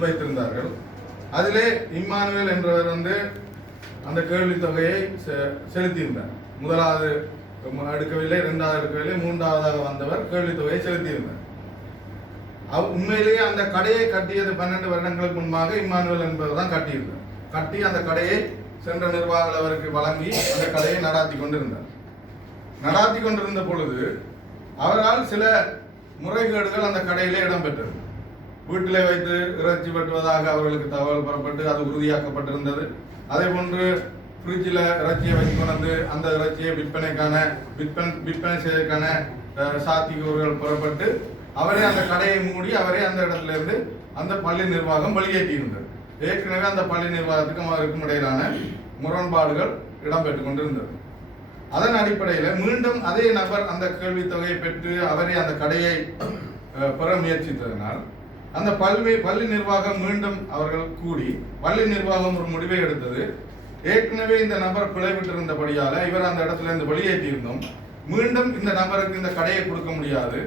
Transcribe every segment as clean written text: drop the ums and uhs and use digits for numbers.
முன்வைத்திருந்தார்கள். அதிலே இம்மானுவேல் என்றவர் அந்த கேள்வி தொகையை செலுத்தியிருந்தார். முதலாவது எடுக்கவில்லை, இரண்டாவது எடுக்கவில்லை, மூன்றாவதாக வந்தவர் கேள்வி தொகையை செலுத்தியிருந்தார். உண்மையிலேயே அந்த கடையை கட்டியது 12 வருடங்களுக்கு முன்பாக இம்மானுவேல் என்பவர் தான் கட்டியிருந்தார். கட்டி அந்த கடையை சென்ற நிர்வாகிகள் அவருக்கு வழங்கி அந்த கடையை நடாத்தி கொண்டிருந்த பொழுது அவரால் சில முறைகேடுகள் அந்த கடையிலே இடம்பெற்றது. வீட்டிலே வைத்து இறைச்சி வெட்டுவதாக அவர்களுக்கு தகவல் பெறப்பட்டு அது உறுதியாக்கப்பட்டிருந்தது. அதே போன்று ஃப்ரிட்ஜில் இறைச்சியை வைத்து கொண்டு அந்த இறைச்சியை விற்பனை செய்வதற்கான சாத்தியக்கூறுகள் பெறப்பட்டு அவரே அந்த கடையை மூடி அவரே அந்த இடத்துல இருந்து அந்த பள்ளி நிர்வாகம் வெளியேற்றியிருந்தது. ஏற்கனவே அந்த பள்ளி நிர்வாகத்துக்கும் அவருக்கும் இடையிலான முரண்பாடுகள் இடம்பெற்றுக் கொண்டிருந்தது. அதன் அடிப்படையில் மீண்டும் அதே நபர் அந்த கேள்வி தொகையை பெற்று அவரே அந்த கடையை பெற முயற்சித்ததனால் அந்த பள்ளி நிர்வாகம் மீண்டும் அவர்கள் கூடி பள்ளி நிர்வாகம் ஒரு முடிவை எடுத்தது. ஏற்கனவே இந்த நபர் பிழைவிட்டிருந்தபடியால இவர் அந்த இடத்துல இருந்து வெளியேற்றியிருந்தோம், மீண்டும் இந்த நபருக்கு இந்த கடையை கொடுக்க முடியாது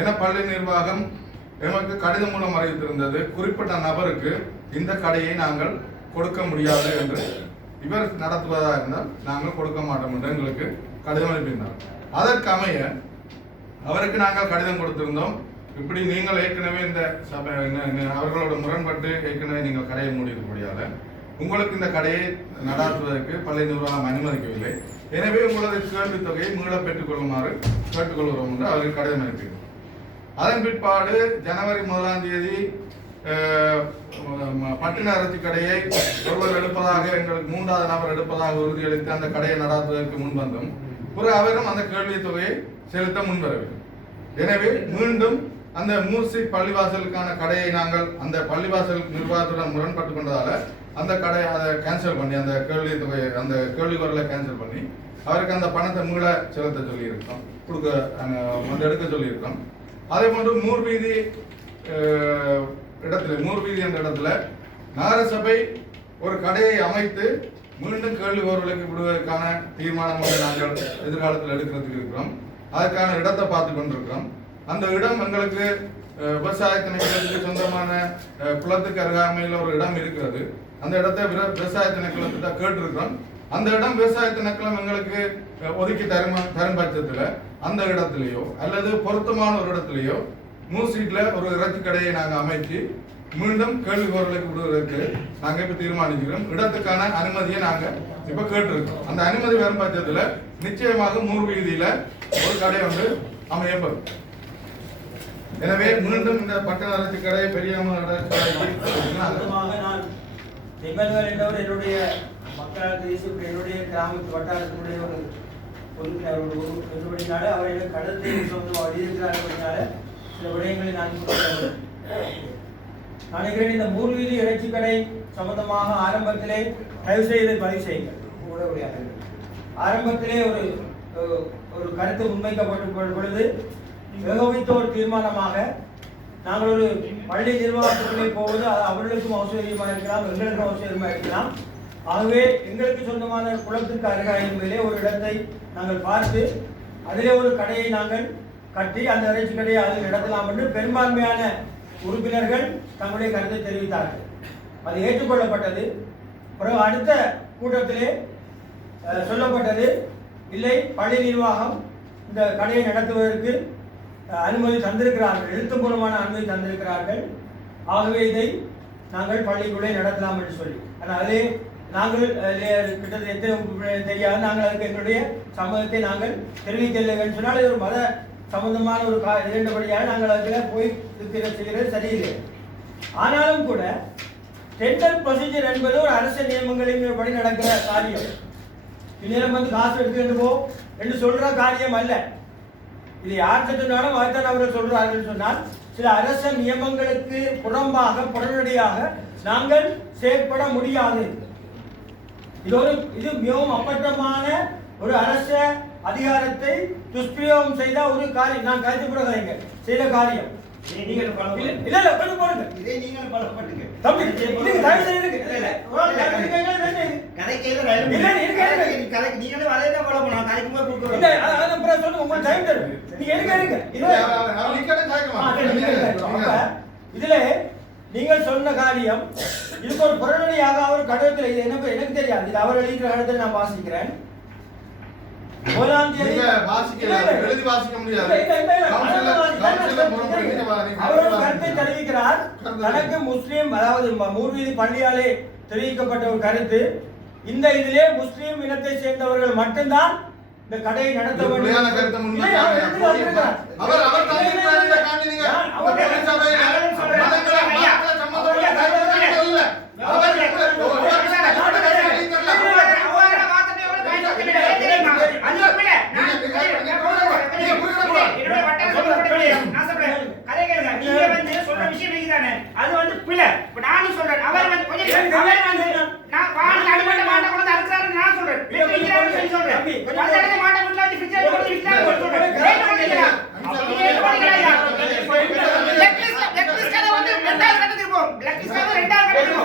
என பள்ளி நிர்வாகம் எமக்கு கடிதம் மூலம் அறிவித்திருந்தது. குறிப்பிட்ட நபருக்கு இந்த கடையை நாங்கள் கொடுக்க முடியாது என்று, இவர் நடத்துவதாக இருந்தால் நாங்கள் கொடுக்க மாட்டோம் என்று எங்களுக்கு கடிதம் அனுப்பியிருந்தார். அதற்கு அமைய அவருக்கு நாங்கள் கடிதம் கொடுத்திருந்தோம். இப்படி நீங்கள் ஏற்கனவே இந்த அவர்களோட முரண்பட்டு ஏற்கனவே நீங்கள் கடையை மூடியிருக்க முடியாத, உங்களுக்கு இந்த கடையை நடாத்துவதற்கு பள்ளி நிர்வாகம் அனுமதிக்கவில்லை, எனவே உங்களது கேள்வி தொகையை மீள பெற்றுக் கொள்ளுமாறு கேட்டுக்கொள்கிறோம் என்று அவருக்கு கடிதம் அனுப்பியிருந்தோம். அதன் பிற்பாடு ஜனவரி 1ஆம் தேதி பட்டின அரிசி கடையை ஒருவர் எடுப்பதாக எங்களுக்கு 3வது நபர் எடுப்பதாக உறுதியளித்து அந்த கடையை நடாத்துவதற்கு முன்வந்தோம். அவரும் அந்த கேள்வி தொகையை செலுத்த முன்வரவில்லை. எனவே மீண்டும் அந்த மூர்சி பள்ளிவாசலுக்கான கடையை நாங்கள் அந்த பள்ளிவாசல் நிர்வாகத்துடன் முரண்பட்டு கொண்டதால அந்த கடையை அதை கேன்சல் பண்ணி அந்த கேள்வி தொகையை அந்த கேள்வி குரலை கேன்சல் பண்ணி அவருக்கு அந்த பணத்தை மீள செலுத்த சொல்லியிருக்கோம், எடுக்க சொல்லியிருக்கோம். அதே போன்று மூர்வீதி என்ற இடத்துல நகரசபை ஒரு கடையை அமைத்து மீண்டும் கேள்வி கோரலுக்கு விடுவதற்கான தீர்மானம் நாங்கள் எதிர்காலத்தில் எடுக்கிறதுக்கு இருக்கிறோம். அதற்கான இடத்தை பார்த்து கொண்டிருக்கிறோம். அந்த இடம் எங்களுக்கு விவசாய திணைக்களத்துக்கு சொந்தமான குளத்துக்கு அருகாமையில் ஒரு இடம் இருக்கிறது. அந்த இடத்தை விவசாய திணைக்களத்திட்ட கேட்டிருக்கிறோம். அந்த இடம் விவசாய திணைக்களம் எங்களுக்கு ஒதுக்கி தரும் பட்சத்தில் அந்த இடத்துலையோ அல்லது பொருத்தமான ஒரு இடத்துலையோ மூசீட்டில் ஒரு இறைச்சி கடையை நாங்கள் அமைச்சு மீண்டும் கேள்வி கோரலுக்கு விடுவதற்கு நாங்கள் இப்போ தீர்மானிக்கிறோம். இடத்துக்கான அனுமதியை நாங்கள் இப்போ கேட்டிருக்கோம். அந்த அனுமதி வரும் பட்சத்தில் நிச்சயமாக மூர்வீதியில் ஒரு கடை அமையப்படும். எனவே மீண்டும் இந்த பட்டண அரிசி கடை பெரியவர் என்னுடைய மக்களால் என்னுடைய கிராமத்து வட்டாரத்தினுடைய ஒரு பொதுப்பினால அவர்கள் கடத்தை எழுதியிருக்கிறார். சில விடயங்களை நான் நினைக்கிறேன். இந்த மூர்வீதி இறைச்சி கடை சம்பந்தமாக ஆரம்பத்திலே தயவு செய்து பதிவு செய்யுங்கள். ஆரம்பத்திலே ஒரு கருத்து முன்வைக்கப்பட்ட பொழுது ஏகோபித்த ஒரு தீர்மானமாக நாங்கள் ஒரு பள்ளி நிர்வாகத்துக்குள்ளே போவது அவர்களுக்கும் அவசியமாக இருக்கலாம், எங்களுக்கும் அவசியமாக இருக்கலாம். ஆகவே எங்களுக்கு சொந்தமான குளத்திற்கு அருகாமையிலே ஒரு இடத்தை நாங்கள் பார்த்து அதிலே ஒரு கடையை நாங்கள் கட்டி அந்த இறைச்சி கடையை அதில் நடத்தலாம் என்று பெரும்பான்மையான உறுப்பினர்கள் தங்களுடைய கருத்தை தெரிவித்தார்கள். அது ஏற்றுக்கொள்ளப்பட்டது. பிறகு அடுத்த கூட்டத்திலே சொல்லப்பட்டது, இல்லை, பள்ளி நிர்வாகம் இந்த கடையை நடத்துவதற்கு அனுமதி தந்திருக்கிறார்கள், எழுத்துப்பூர்வமான அனுமதி தந்திருக்கிறார்கள். ஆகவே இதை நாங்கள் பள்ளிக்குள்ளே நடத்தலாம் என்று சொல்லி, ஆனால் அதிலே நாங்கள் கிட்டத்தட்ட எத்தனை தெரியாது, நாங்கள் அதுக்கு எங்களுடைய சம்மதத்தை நாங்கள் தெரிவிக்கவில்லை என்று சொன்னால் இது ஒரு மத சம்பந்தமான ஒரு இரண்டபடியாக நாங்கள் அதில் போய் செய்கிறது சரியில்லை. ஆனாலும் கூட டெண்டர் ப்ரொசீஜர் என்பது ஒரு அரசு நியமங்களின் படி நடக்கிற காரியம். இந்நேரம் காசு எடுத்துக்கிட்டு போ என்று சொல்ற காரியம் அல்ல. இது யார் சொன்னாலும் அதைத்தான் அவர்கள் சொல்றார்கள் சொன்னால் சில அரச நியமங்களுக்கு புறம்பாக புறநடியாக நாங்கள் செயற்பட முடியாது. இது மிகவும் அப்பட்டமான ஒரு அரச அதிகாரத்தை துஷ்பிரயோகம் செய்த ஒரு காரியம். நான் கருத்து கூடாதீங்க செய்த காரியம். நீங்கள் இல்ல இல்ல கொஞ்சம் போடுங்க. இதை நீங்கள் பலப்பட்டுங்க தம்பி. இதுக்கு தயவு செய்து இருக்கு. இல்ல இல்ல கதைக்கேல இல்ல இருக்கு கதைக்கு நீங்களே வளையத போல போனா கதைக்கு போய் கூப்பிடுங்க. இல்ல அத அப்புறம் சொல்லுங்க, உங்க டைம் தரும். நீங்க இருங்க இது இதுல நீங்கள் சொன்ன காரியம் இதுக்கு ஒரு புறநடியாக அவர் கடிதத்தில் இது எனக்கு தெரியாது. இது அவர் எழுதிய கடிதத்தில் நான் வாசிக்கிறேன். அவர் கருத்தை தெரிவிக்கிறார். தனக்கு முஸ்லீம் அதாவது மூர்வீதி பள்ளியாலே தெரிவிக்கப்பட்ட ஒரு கருத்து, இந்த இதிலே முஸ்லீம் இனத்தை சேர்ந்தவர்கள் மட்டும்தான் இந்த கடையை நடத்த வேண்டும். அது வந்து பிள்ளை. நானும் சொல்றேன் அவர் வந்து கொஞ்சம் நான் வாங்க அடிமட்ட மாட்ட கொண்டு அறுக்கறாரு நான் சொல்றேன். விக்கிறாரு சொல்லி சொல்றேன். அந்த மாட்ட கொண்டு வந்து ஃபிக்ஸ் பண்ணி விக்கிறாரு சொல்றேன். ரேட் பண்ணிக்கலாம். அப்படியே பண்ணிக்கலாம். பிளாக் லிஸ்ட் கதை வந்து ரெண்டாவது கட்டத்துக்கு போ. பிளாக் லிஸ்ட் கதை ரெண்டாவது கட்டத்துக்கு போ.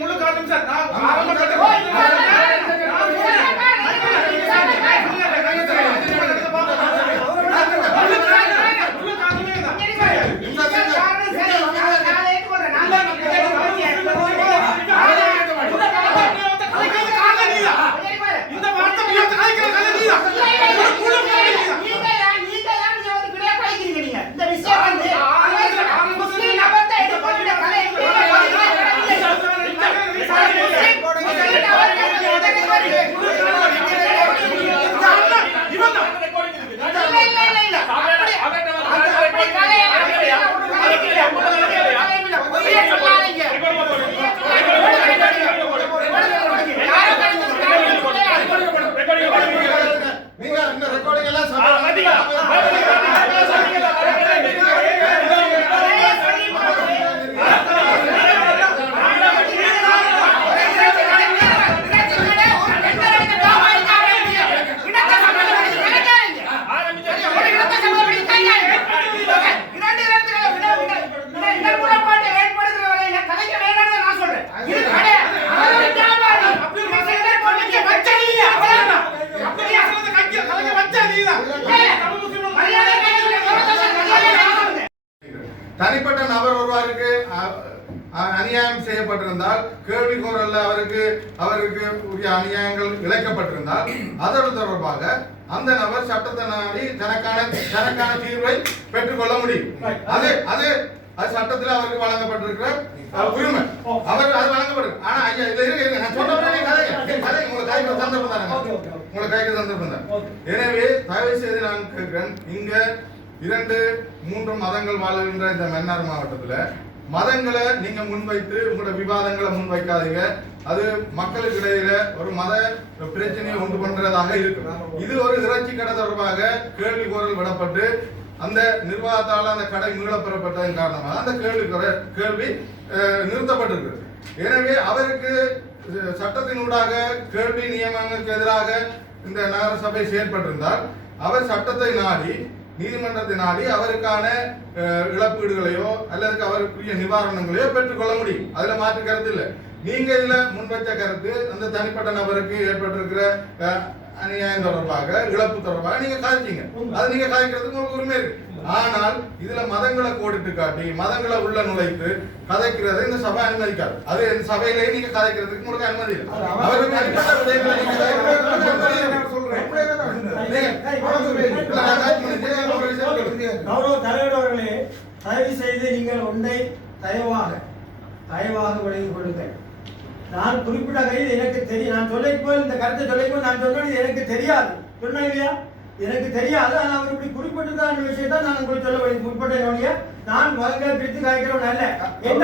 முழு காரணம் சார் தனிப்பட்ட நபர் ஒருவருக்கு அநியாயம் செய்யப்பட்டிருந்தால், கேள்வி கோரல்ல அவருக்கு உரிய அநியாயங்கள் இழைக்கப்பட்டிருந்தால் அதன் தொடர்பாக அந்த நபர் சட்டத்தை நாடி தனக்கான தீர்வை பெற்றுக்கொள்ள முடியும். அது சட்டத்தில் அவருக்கு வழங்கப்பட்டிருக்கிற உரிமை. அவர் அது வழங்கப்படும். ஆனா ஐயா இதுல இருக்கு நான் சொன்ன கதை உங்களுக்கு கைக்கு சந்தர்ப்பம் தானே, உங்களுக்கு கைக்கு சந்தர்ப்பம் தான். எனவே தயவு செய்து நான் கேட்கிறேன், இங்க 2-3 மதங்கள் வாழ்கின்ற இந்த மன்னார் மாவட்டத்துல மதங்களை நீங்க முன்வைத்து உங்களோட விவாதங்களை முன்வைக்காதீங்க. அது மக்களுக்கு இடையில ஒரு மத பிரச்சனையை உண்டு பண்றதாக இருக்கு. இது ஒரு இறைச்சி கடை தொடர்பாக கேள்வி கோரல் விடப்பட்டு அந்த நிர்வாகத்தால் அந்த கடை மீளப்பெறப்பட்டதன் காரணமாக அந்த கேள்வி நிறுத்தப்பட்டிருக்கிறது. எனவே அவருக்கு சட்டத்தினூடாக கேள்வி நியமனங்களுக்கு எதிராக இந்த நகரசபை செயற்பட்டிருந்தால் அவர் சட்டத்தை நாடி நீதிமன்றத்தை நாடி அவருக்கான இழப்பீடுகளையோ அல்லது அவருக்குரிய நிவாரணங்களையோ பெற்றுக்கொள்ள முடியும். அதுல மாற்று கருத்து இல்லை. நீங்க இதுல முன்வைத்த கருத்து அந்த தனிப்பட்ட நபருக்கு ஏற்பட்டிருக்கிற அநியாயம் தொடர்பாக இழப்பு தொடர்பாக நீங்க கதைச்சீங்க. அது நீங்க கதைக்கிறதுக்கு உங்களுக்கு உரிமை இருக்கு. ஆனால் இதுல மதங்களை கோடிட்டு காட்டி மதங்களை உள்ள நுழைத்து கதைக்கிறதை இந்த சபை அனுமதிக்காது. அது இந்த சபையிலேயே நீங்க கதைக்கிறதுக்கு உங்களுக்கு அனுமதி இல்லை. அவருக்கு தனிப்பட்ட விடயங்களை கௌரவ தலைவர் அவர்களே, தயவு செய்து நீங்கள் ஒன்றை தயவாக விளங்கிக் கொள்ளுங்கள். நான் குறிப்பிட்ட கையில் எனக்கு தெரியும். நான் சொல்லிப்போல் இந்த கருத்தை சொல்லிப்போல் நான் சொன்னது எனக்கு தெரியாது. சொன்னேன் இல்லையா? எனக்கு தெரியாது. ஆனால் அவர் இப்படி குறிப்பிட்டிருக்கான விஷயத்தை நான் உங்களுக்கு சொல்ல முற்பட்டேன். நான் மதங்களை பிரித்து காய்க்கிறவன் அல்ல. என்ன